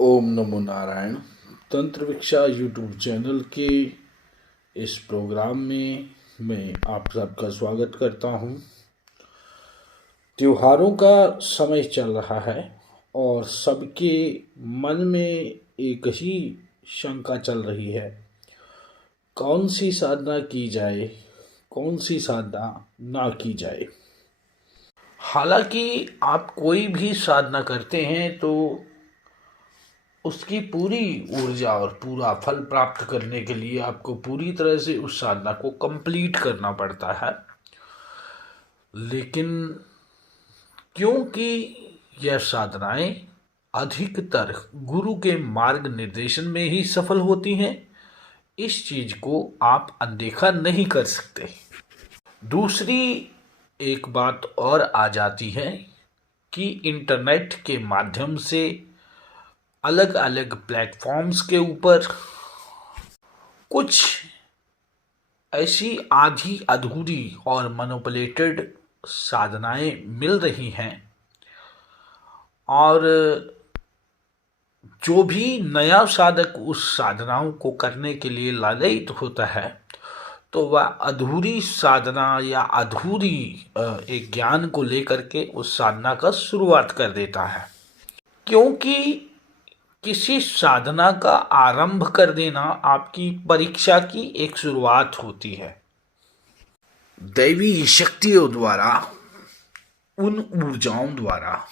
ओम नमो नारायण। तंत्र विक्षा YouTube channel के इस प्रोग्राम में मैं आप सबका स्वागत करता हूं। त्योहारों का समय चल रहा है और सबके मन में एक ही शंका चल रही है, कौन सी साधना की जाए, कौन सी साधना ना की जाए। हालांकि आप कोई भी साधना करते हैं तो उसकी पूरी ऊर्जा और पूरा फल प्राप्त करने के लिए आपको पूरी तरह से उस साधना को कंप्लीट करना पड़ता है। लेकिन क्योंकि यह साधनाएं अधिकतर गुरु के मार्ग निर्देशन में ही सफल होती हैं, इस चीज को आप अनदेखा नहीं कर सकते। दूसरी एक बात और आ जाती है कि इंटरनेट के माध्यम से अलग अलग प्लेटफॉर्म्स के ऊपर कुछ ऐसी आधी अधूरी और मैनिपुलेटेड साधनाएं मिल रही हैं, और जो भी नया साधक उस साधनाओं को करने के लिए लालयित होता है तो वह अधूरी साधना या अधूरी एक ज्ञान को लेकर के उस साधना का शुरुआत कर देता है। क्योंकि किसी साधना का आरंभ कर देना आपकी परीक्षा की एक शुरुआत होती है। दैवी शक्तियों द्वारा, उन ऊर्जाओं द्वारा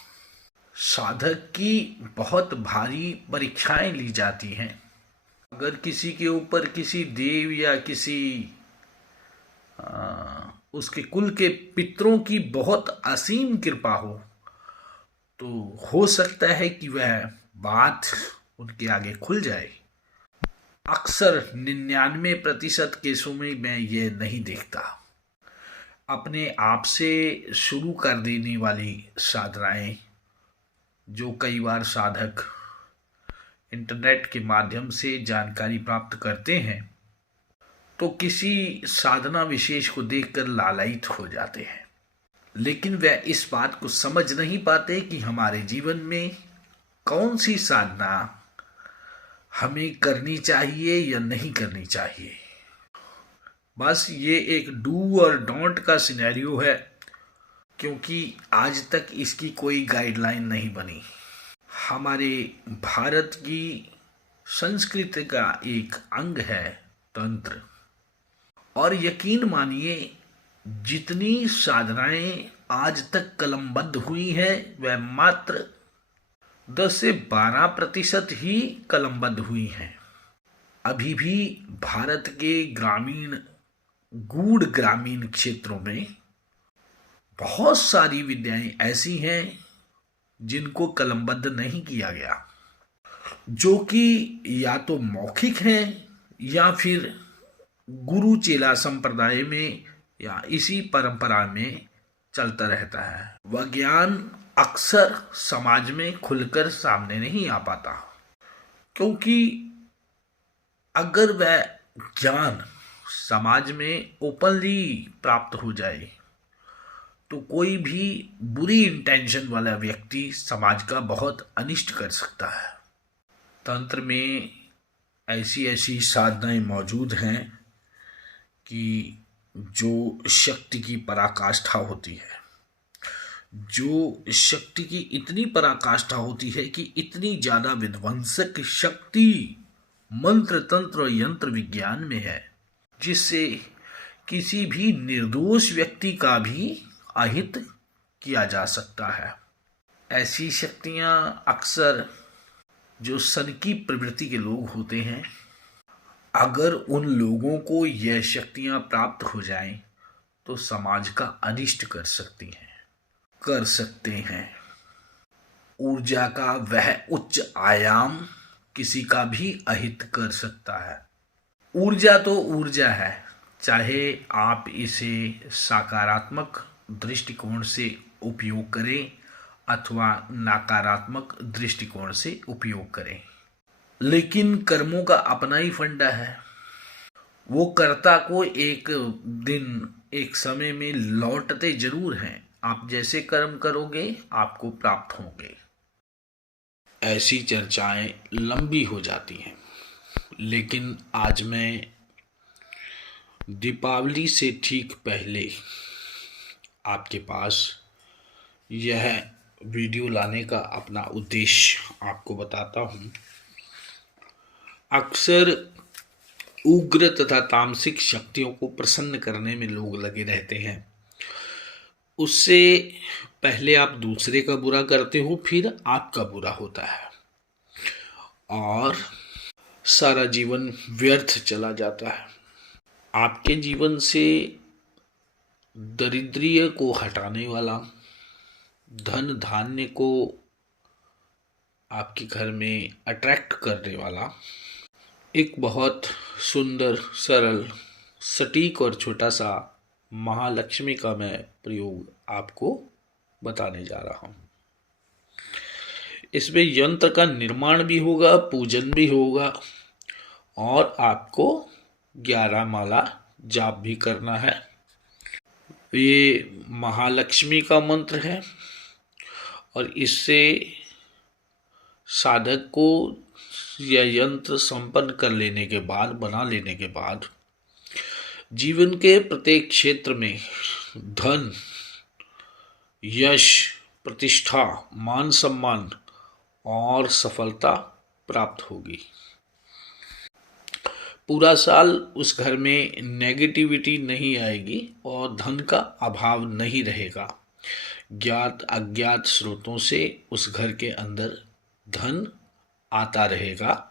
साधक की बहुत भारी परीक्षाएं ली जाती हैं। अगर किसी के ऊपर किसी देव या किसी उसके कुल के पितरों की बहुत असीम कृपा हो तो हो सकता है कि वह बात उनके आगे खुल जाए। अक्सर 99% केसों में मैं ये नहीं देखता। अपने आप से शुरू कर देने वाली साधनाएं जो कई बार साधक इंटरनेट के माध्यम से जानकारी प्राप्त करते हैं तो किसी साधना विशेष को देखकर लालायित हो जाते हैं, लेकिन वह इस बात को समझ नहीं पाते कि हमारे जीवन में कौन सी साधना हमें करनी चाहिए या नहीं करनी चाहिए। बस ये एक डू और डोंट का सिनेरियो है, क्योंकि आज तक इसकी कोई गाइडलाइन नहीं बनी। हमारे भारत की संस्कृति का एक अंग है तंत्र, और यकीन मानिए जितनी साधनाएं आज तक कलमबद्ध हुई हैं वह मात्र 10 से 12% ही कलमबद्ध हुई हैं। अभी भी भारत के गूढ़ ग्रामीण क्षेत्रों में बहुत सारी विद्याएं ऐसी हैं जिनको कलमबद्ध नहीं किया गया, जो कि या तो मौखिक हैं या फिर गुरु चेला संप्रदाय में या इसी परंपरा में चलता रहता है। वह ज्ञान अक्सर समाज में खुलकर सामने नहीं आ पाता, क्योंकि अगर वह ज्ञान समाज में ओपनली प्राप्त हो जाए तो कोई भी बुरी इंटेंशन वाला व्यक्ति समाज का बहुत अनिष्ट कर सकता है। तंत्र में ऐसी ऐसी साधनाएं मौजूद हैं कि जो शक्ति की पराकाष्ठा होती है, जो शक्ति की इतनी पराकाष्ठा होती है कि इतनी ज्यादा विध्वंसक शक्ति मंत्र तंत्र और यंत्र विज्ञान में है, जिससे किसी भी निर्दोष व्यक्ति का भी अहित किया जा सकता है। ऐसी शक्तियां अक्सर जो सनकी प्रवृत्ति के लोग होते हैं, अगर उन लोगों को यह शक्तियां प्राप्त हो जाएं तो समाज का अनिष्ट कर सकते हैं। ऊर्जा का वह उच्च आयाम किसी का भी अहित कर सकता है। ऊर्जा तो ऊर्जा है, चाहे आप इसे सकारात्मक दृष्टिकोण से उपयोग करें अथवा नकारात्मक दृष्टिकोण से उपयोग करें। लेकिन कर्मों का अपना ही फंडा है। वो कर्ता को एक दिन एक समय में लौटते जरूर हैं। आप जैसे कर्म करोगे आपको प्राप्त होंगे। ऐसी चर्चाएं लंबी हो जाती हैं, लेकिन आज मैं दीपावली से ठीक पहले आपके पास यह वीडियो लाने का अपना उद्देश्य आपको बताता हूँ। अक्सर उग्र तथा तामसिक शक्तियों को प्रसन्न करने में लोग लगे रहते हैं। उससे पहले आप दूसरे का बुरा करते हो, फिर आपका बुरा होता है और सारा जीवन व्यर्थ चला जाता है। आपके जीवन से दरिद्रीय को हटाने वाला, धन धान्य को आपके घर में अट्रैक्ट करने वाला एक बहुत सुंदर, सरल, सटीक और छोटा सा महालक्ष्मी का मैं प्रयोग आपको बताने जा रहा हूँ। इसमें यंत्र का निर्माण भी होगा, पूजन भी होगा और आपको 11 माला जाप भी करना है। ये महालक्ष्मी का मंत्र है और इससे साधक को यह यंत्र संपन्न कर लेने के बाद, बना लेने के बाद, जीवन के प्रत्येक क्षेत्र में धन, यश, प्रतिष्ठा, मान सम्मान और सफलता प्राप्त होगी। पूरा साल उस घर में नेगेटिविटी नहीं आएगी और धन का अभाव नहीं रहेगा। ज्ञात अज्ञात स्रोतों से उस घर के अंदर धन आता रहेगा।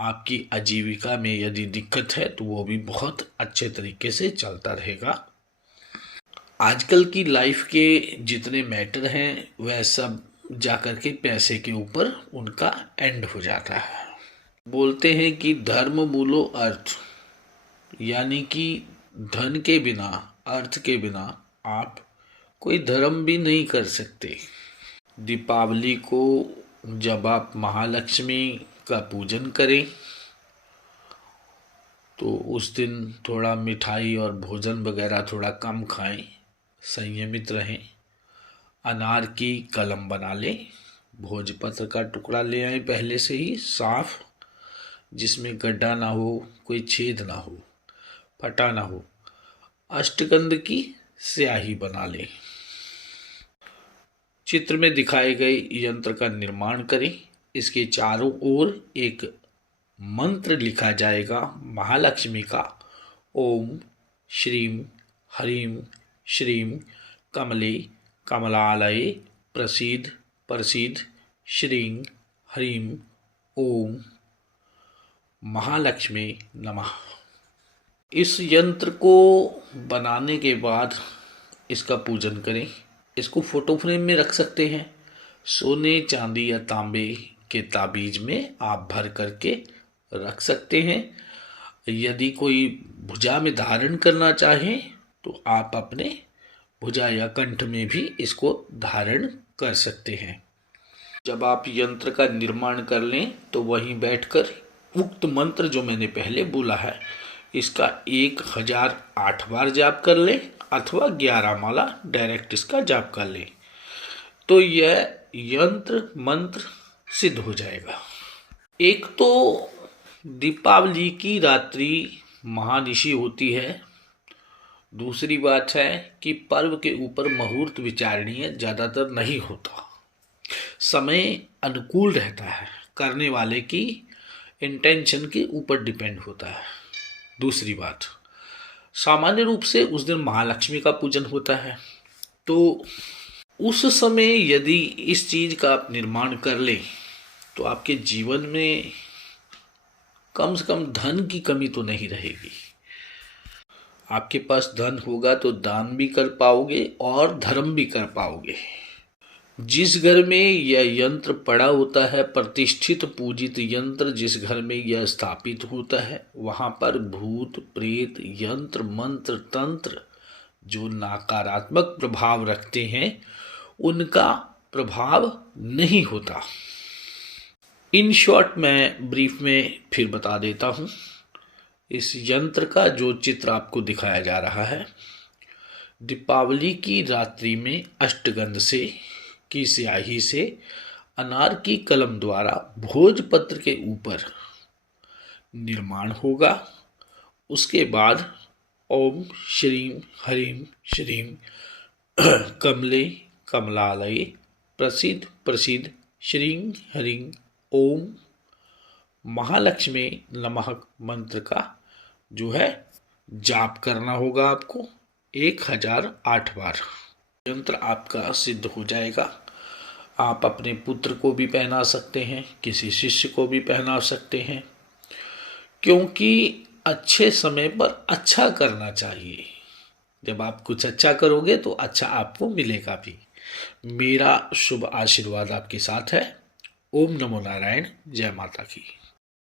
आपकी आजीविका में यदि दिक्कत है तो वो भी बहुत अच्छे तरीके से चलता रहेगा। आजकल की लाइफ के जितने मैटर हैं वह सब जाकर के पैसे के ऊपर उनका एंड हो जाता है। बोलते हैं कि धर्म मूलो अर्थ, यानी कि धन के बिना, अर्थ के बिना आप कोई धर्म भी नहीं कर सकते। दीपावली को जब आप महालक्ष्मी का पूजन करें तो उस दिन थोड़ा मिठाई और भोजन वगैरह थोड़ा कम खाएं, संयमित रहें। अनार की कलम बना लें, भोजपत्र का टुकड़ा ले आएं पहले से ही साफ, जिसमें गड्ढा ना हो, कोई छेद ना हो, फटा ना हो। अष्टगंध की स्याही बना लें। चित्र में दिखाए गए यंत्र का निर्माण करें। इसके चारों ओर एक मंत्र लिखा जाएगा महालक्ष्मी का। ओम श्रीम ह्रीम श्रीम कमले कमलालये प्रसीद प्रसीद श्रीं ह्रीं ओम महालक्ष्मी नमः। इस यंत्र को बनाने के बाद इसका पूजन करें। इसको फोटो फ्रेम में रख सकते हैं। सोने, चांदी या तांबे के ताबीज में आप भर करके रख सकते हैं। यदि कोई भुजा में धारण करना चाहें तो आप अपने भुजा या कंठ में भी इसको धारण कर सकते हैं। जब आप यंत्र का निर्माण कर लें तो वहीं बैठकर उक्त मंत्र जो मैंने पहले बोला है इसका 1008 बार जाप कर लें अथवा 11 माला डायरेक्ट इसका जाप कर लें तो यह यंत्र मंत्र सिद्ध हो जाएगा। एक तो दीपावली की रात्रि महानिशी होती है। दूसरी बात है कि पर्व के ऊपर मुहूर्त विचारणीय ज़्यादातर नहीं होता। समय अनुकूल रहता है, करने वाले की इंटेंशन के ऊपर डिपेंड होता है। दूसरी बात, सामान्य रूप से उस दिन महालक्ष्मी का पूजन होता है, तो उस समय यदि इस चीज़ का आप निर्माण कर लें तो आपके जीवन में कम से कम धन की कमी तो नहीं रहेगी। आपके पास धन होगा तो दान भी कर पाओगे और धर्म भी कर पाओगे। जिस घर में यह यंत्र पड़ा होता है, प्रतिष्ठित पूजित यंत्र जिस घर में यह स्थापित होता है, वहाँ पर भूत प्रेत, यंत्र मंत्र तंत्र जो नकारात्मक प्रभाव रखते हैं उनका प्रभाव नहीं होता। इन शॉर्ट मैं ब्रीफ में फिर बता देता हूँ। इस यंत्र का जो चित्र आपको दिखाया जा रहा है, दीपावली की रात्रि में अष्टगंध से की स्याही से अनार की कलम द्वारा भोजपत्र के ऊपर निर्माण होगा। उसके बाद ओम श्रीम ह्रीम श्रीम कमले कमलालये प्रसिद्ध प्रसिद्ध श्रीं ह्रीं ओम महालक्ष्मी नमः मंत्र का जो है जाप करना होगा आपको 1008 बार। यंत्र आपका सिद्ध हो जाएगा। आप अपने पुत्र को भी पहना सकते हैं, किसी शिष्य को भी पहना सकते हैं, क्योंकि अच्छे समय पर अच्छा करना चाहिए। जब आप कुछ अच्छा करोगे तो अच्छा आपको मिलेगा भी। मेरा शुभ आशीर्वाद आपके साथ है। ओम नमो नारायण। जय माता की।